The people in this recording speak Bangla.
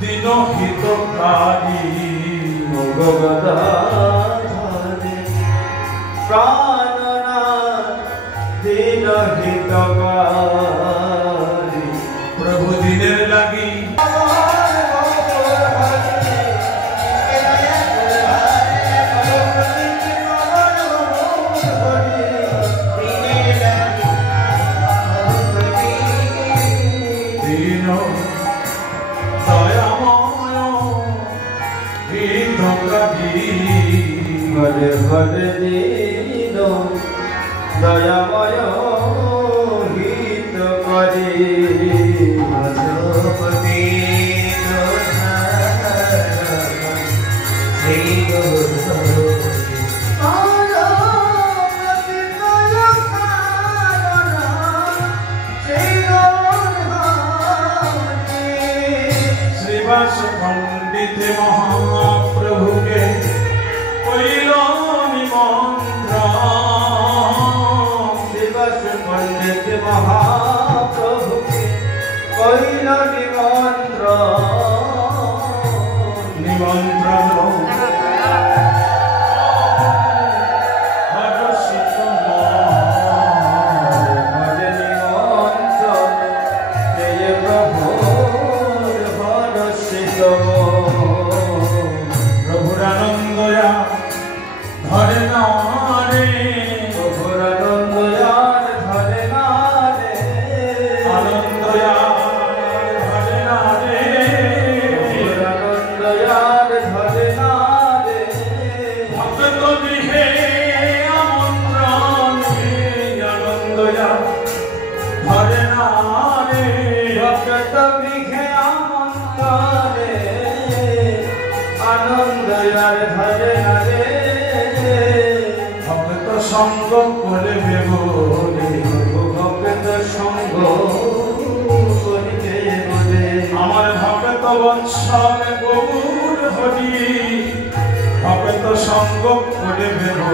दिन हितकारी गदाधरे प्राणनाथ दिन हितकारी प्रभु दिनेर लागि भले भले दीनो दयामय हित करी मधुमती श्री गुरु श्रीवास पंडित महाप्रभु के पंडित महाप्रभु के कैल निमंत्रण प्रभुरानंदया धरे नारे भक्त संग करे भक्त संग আমার ভক্ত বৎসল গৌর হরি ভক্ত সঙ্গ করে বেরো